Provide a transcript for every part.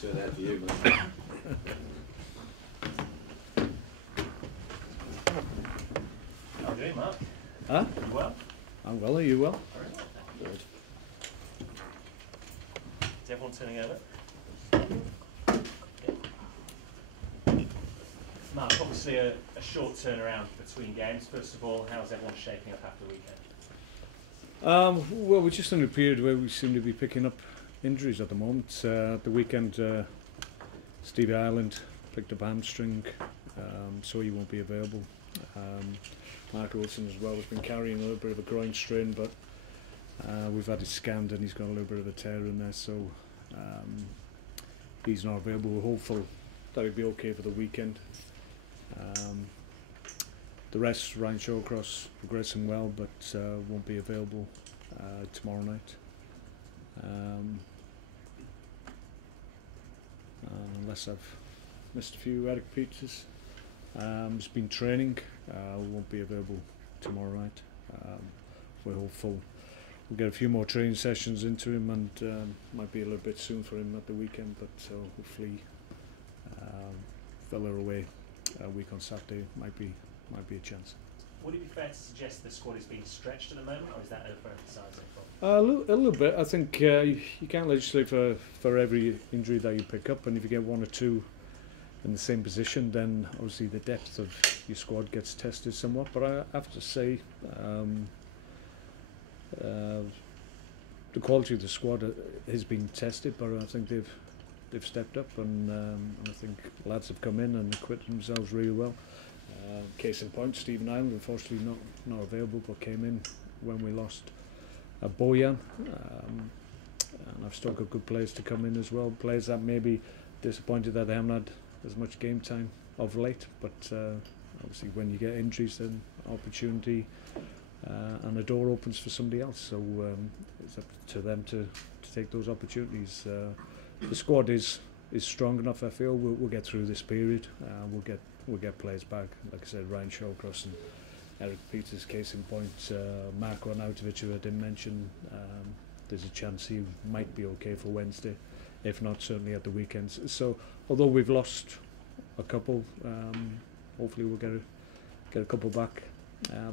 Turn that for you, mate. How are you doing, Mark? Huh? You well? I'm well, are you well? Very well. Good. Is everyone turning over? Mark, obviously a short turnaround between games. First of all, how's everyone shaping up after the weekend? Well, we're just in a period where we seem to be picking up injuries at the moment. At the weekend, Stevie Ireland picked up hamstring, so he won't be available. Mark Wilson as well has been carrying a little bit of a groin strain, but we've had it scanned and he's got a little bit of a tear in there, so he's not available. We're hopeful that he'll be okay for the weekend. The rest, Ryan Shawcross, progressing well, but won't be available tomorrow night. Unless I've missed a few. Eric Peters has been training, won't be available tomorrow night. We're hopeful we'll get a few more training sessions into him, and might be a little bit soon for him at the weekend, but hopefully fella away a week on Saturday might be a chance. Would it be fair to suggest the squad is being stretched at the moment, or is that overemphasising? A little bit. I think you can't legislate for every injury that you pick up, and if you get one or two in the same position, then obviously the depth of your squad gets tested somewhat. But I have to say, the quality of the squad has been tested, but I think they've stepped up, and I think lads have come in and acquitted themselves really well. Case in point, Stephen Ireland, unfortunately not available, but came in when we lost Bojan, and I've still got good players to come in as well. Players that may be disappointed that they haven't had as much game time of late, but obviously when you get injuries, then opportunity and the door opens for somebody else. So it's up to them to take those opportunities. The squad is strong enough. I feel we'll get through this period. We'll get players back. Like I said, Ryan Shawcross and Eric Peters, case in point. Marko Arnautovic, who I didn't mention, there's a chance he might be okay for Wednesday, if not certainly at the weekends. So although we've lost a couple, hopefully we'll get a couple back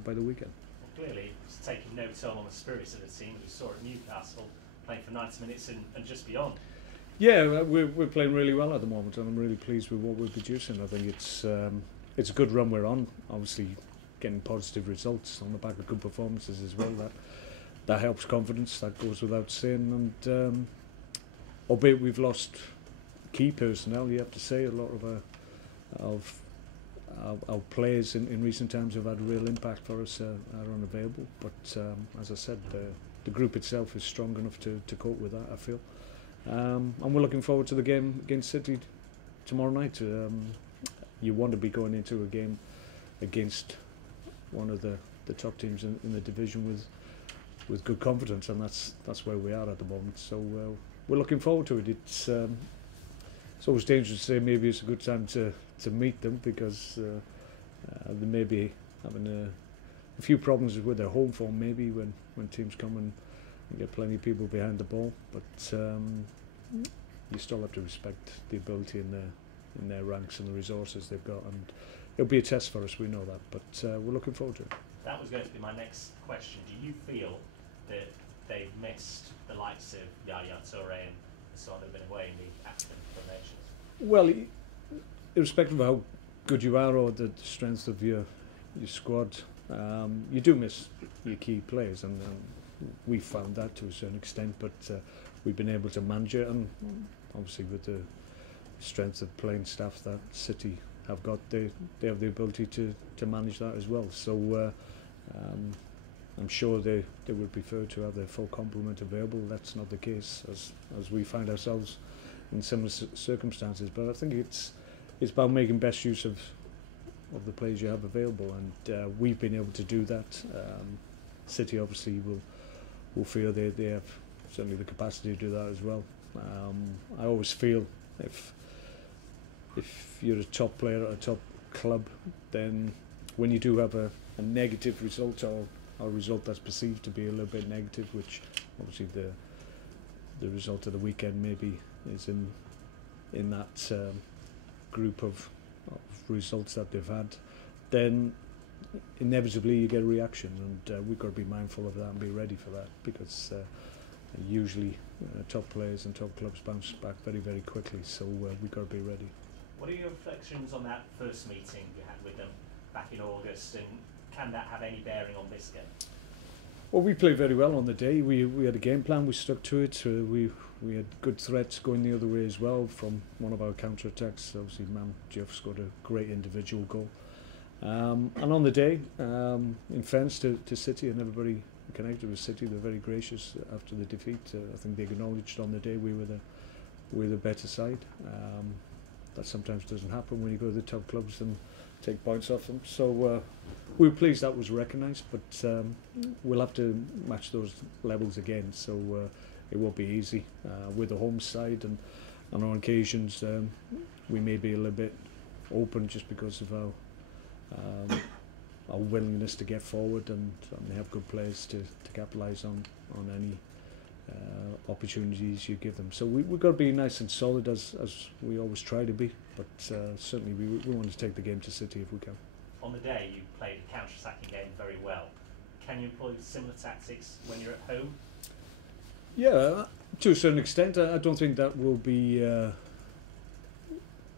by the weekend. Well, clearly it's taking no toll on the spirits of the team. We saw it at Newcastle, playing for 90 minutes and just beyond. Yeah, we're playing really well at the moment, and I'm really pleased with what we're producing. I think it's a good run we're on. Obviously, getting positive results on the back of good performances as well. That helps confidence. That goes without saying. And albeit we've lost key personnel, you have to say a lot of our players in recent times have had a real impact for us. Are unavailable, but as I said, the group itself is strong enough to cope with that, I feel. And we're looking forward to the game against City tomorrow night. You want to be going into a game against one of the top teams in the division with good confidence, and that's where we are at the moment. So we're looking forward to it. It's always dangerous to say maybe it's a good time to meet them, because they may be having a few problems with their home form maybe when teams come and get plenty of people behind the ball, but you still have to respect the ability in their ranks and the resources they've got, and it'll be a test for us, we know that, but we're looking forward to it. That was going to be my next question. Do you feel that they've missed the likes of Yaya Toure and so on that have been away in the African formations? Well, irrespective of how good you are or the strength of your squad, you do miss your key players, and we found that to a certain extent, but we've been able to manage it, and obviously with the strength of playing staff that City have got, they have the ability to manage that as well. So I'm sure they would prefer to have their full complement available. That's not the case as we find ourselves in similar circumstances, but I think it's about making best use of the players you have available, and we've been able to do that. City obviously will feel they have certainly the capacity to do that as well. I always feel if you're a top player at a top club, then when you do have a negative result, or a result that's perceived to be a little bit negative, which obviously the result of the weekend maybe is in in that group of results that they've had, then inevitably you get a reaction, and we've got to be mindful of that and be ready for that, because usually top players and top clubs bounce back very, very quickly, so we've got to be ready. What are your reflections on that first meeting you had with them back in August, and can that have any bearing on this game? Well, we played very well on the day. We had a game plan, we stuck to it. We had good threats going the other way as well from one of our counter-attacks. Obviously, Mark Hughes scored a great individual goal. And on the day, in fairness to City and everybody connected with City, they're very gracious after the defeat. I think they acknowledged on the day we were the better side. That sometimes doesn't happen when you go to the top clubs and take points off them. So we were pleased that was recognised, but we'll have to match those levels again. So it won't be easy. With the home side, and on occasions we may be a little bit open just because of our willingness to get forward, and they have good players to capitalise on any opportunities you give them. So we've got to be nice and solid as we always try to be, but certainly we want to take the game to City if we can. On the day you played a counter-attacking game very well. Can you employ similar tactics when you're at home? Yeah, to a certain extent. I don't think that will be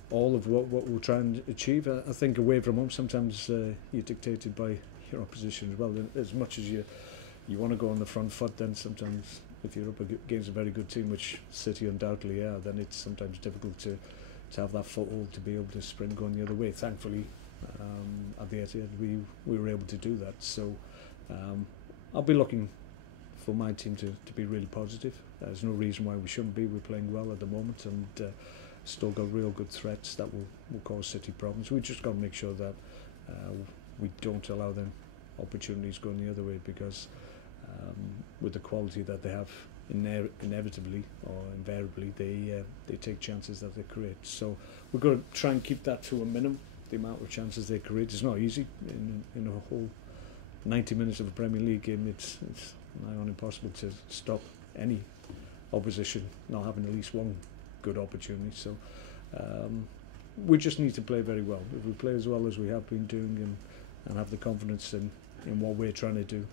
all of what we'll try and achieve. I think away from home sometimes you're dictated by your opposition as well. As much as you want to go on the front foot, then sometimes if you're up against a very good team, which City undoubtedly are, then it's sometimes difficult to have that foothold to be able to sprint going the other way. Thankfully, at the Etihad we were able to do that. So I'll be looking for my team to be really positive. There's no reason why we shouldn't be. We're playing well at the moment, and still got real good threats that will cause City problems. We just got to make sure that we don't allow them opportunities going the other way, because with the quality that they have, inevitably or invariably they take chances that they create. So we've got to try and keep that to a minimum. The amount of chances they create is not easy in a whole 90 minutes of a Premier League game. It's nigh on impossible to stop any opposition not having at least one good opportunity. So we just need to play very well. If we play as well as we have been doing, and have the confidence in what we're trying to do,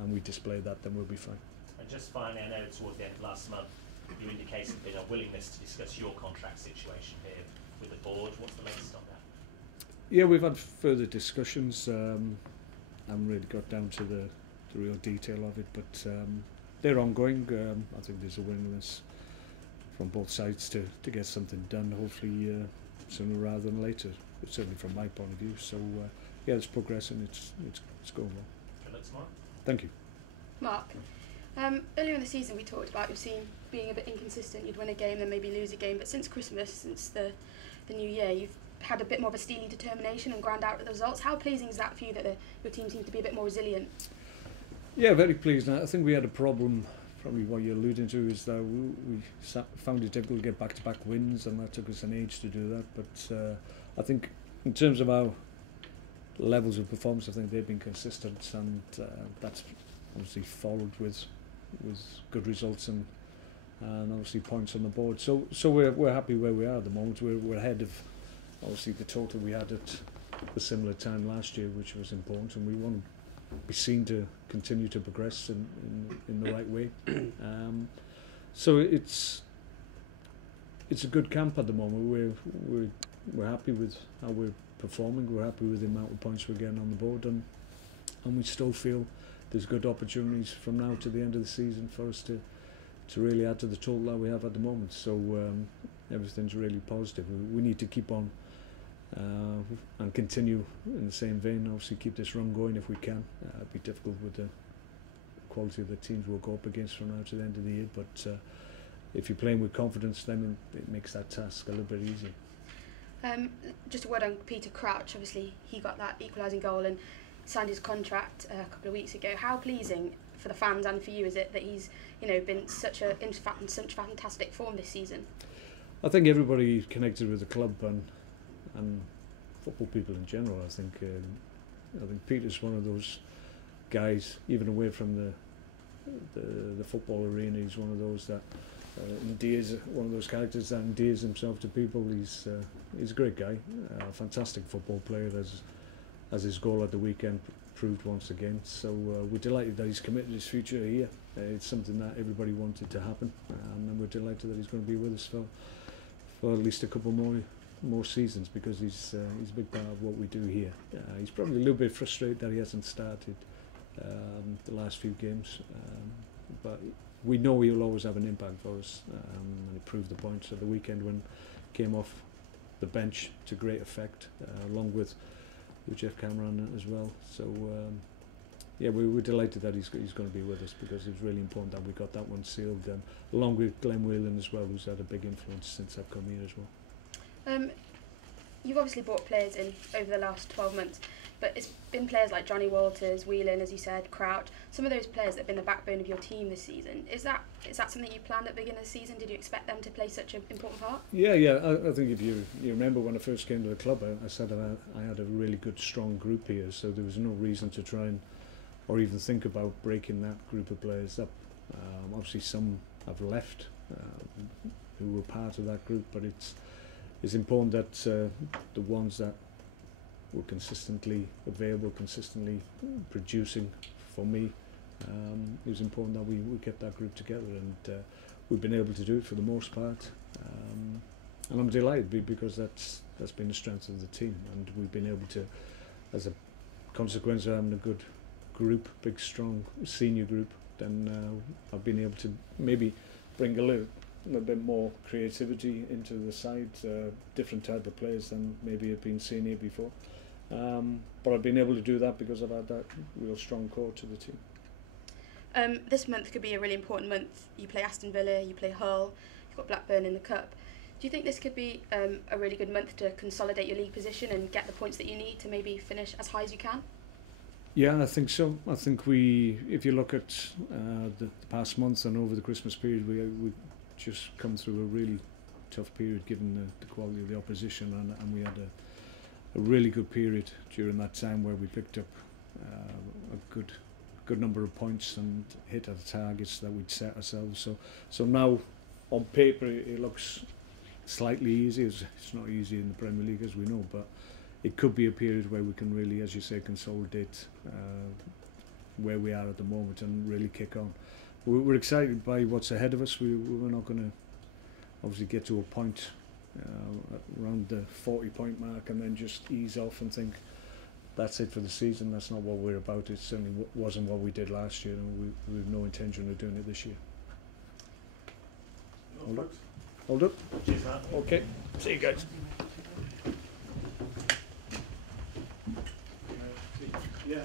and we display that, then we'll be fine. And just finally, I know towards the end of last month you indicated a willingness to discuss your contract situation here with the board. What's the latest on that? Yeah, we've had further discussions. Haven't really got down to the real detail of it, but they're ongoing. I think there's a willingness from both sides to get something done, hopefully sooner rather than later, certainly from my point of view. So yeah, it's progressing, it's going well. Good luck tomorrow. Thank you. Mark, earlier in the season we talked about your team being a bit inconsistent. You'd win a game, then maybe lose a game, but since Christmas, since the new year, you've had a bit more of a steely determination and ground out the results. How pleasing is that for you that your team seems to be a bit more resilient? Yeah, very pleased. I think we had a problem, probably what you're alluding to, is that we found it difficult to get back-to-back wins, and that took us an age to do that. But I think in terms of our levels of performance, I think they've been consistent, and that's obviously followed with good results and obviously points on the board. So we're happy where we are at the moment. We're ahead of obviously the total we had at a similar time last year, which was important, and we want to be seen to continue to progress in the right way. So it's a good camp at the moment. We're happy with how we're performing. We're happy with the amount of points we're getting on the board, and we still feel there's good opportunities from now to the end of the season for us to really add to the total that we have at the moment. So everything's really positive. We need to keep on and continue in the same vein. Obviously keep this run going if we can. It'll be difficult with the quality of the teams we'll go up against from now to the end of the year, but if you're playing with confidence, then it makes that task a little bit easier. Just a word on Peter Crouch. Obviously he got that equalising goal and signed his contract a couple of weeks ago. How pleasing for the fans and for you is it that he's been in such fantastic form this season? I think everybody connected with the club and football people in general. I think Peter's one of those guys, even away from the football arena. He's one of those that endears, one of those characters that endears himself to people. He's a great guy, a fantastic football player, as his goal at the weekend proved once again. So we're delighted that he's committed his future here. It's something that everybody wanted to happen, and we're delighted that he's going to be with us for at least a couple more seasons, because he's a big part of what we do here. He's probably a little bit frustrated that he hasn't started the last few games, but we know he'll always have an impact for us, and he proved the point at the weekend when he came off the bench to great effect, along with Jeff Cameron as well. So yeah, we're delighted that he's going to be with us, because it was really important that we got that one sealed, along with Glenn Whelan as well, who's had a big influence since I've come here as well. You've obviously brought players in over the last 12 months, but it's been players like Johnny Walters, Whelan, as you said, Crouch, some of those players that have been the backbone of your team this season. Is that something you planned at the beginning of the season? Did you expect them to play such an important part? Yeah. I think if you remember when I first came to the club, I said I had a really good, strong group here, so there was no reason to try and, or even think about breaking that group of players up. Obviously some have left who were part of that group, but it's important that the ones that were consistently available, consistently producing for me, it was important that we kept that group together, and we've been able to do it for the most part, and I'm delighted because that's been the strength of the team, and we've been able to, as a consequence of having a good group, big strong senior group, then I've been able to maybe bring a little bit more creativity into the side, different type of players than maybe had been seen here before. But I've been able to do that because I've had that real strong core to the team. This month could be a really important month. You play Aston Villa, you play Hull, you've got Blackburn in the Cup. Do you think this could be a really good month to consolidate your league position and get the points that you need to maybe finish as high as you can? Yeah, I think so. I think if you look at the past month and over the Christmas period, we just come through a really tough period given the quality of the opposition, and we had a really good period during that time where we picked up a good number of points and hit at the targets that we'd set ourselves. So now on paper it looks slightly easy. It's not easy in the Premier League, as we know, but it could be a period where we can really, as you say, consolidate where we are at the moment and really kick on. We're excited by what's ahead of us. We're not going to obviously get to a point around the 40-point mark and then just ease off and think that's it for the season. That's not what we're about. It certainly wasn't what we did last year, and we have no intention of doing it this year. Hold up. Cheers, Matt. Okay. See you guys. Yeah.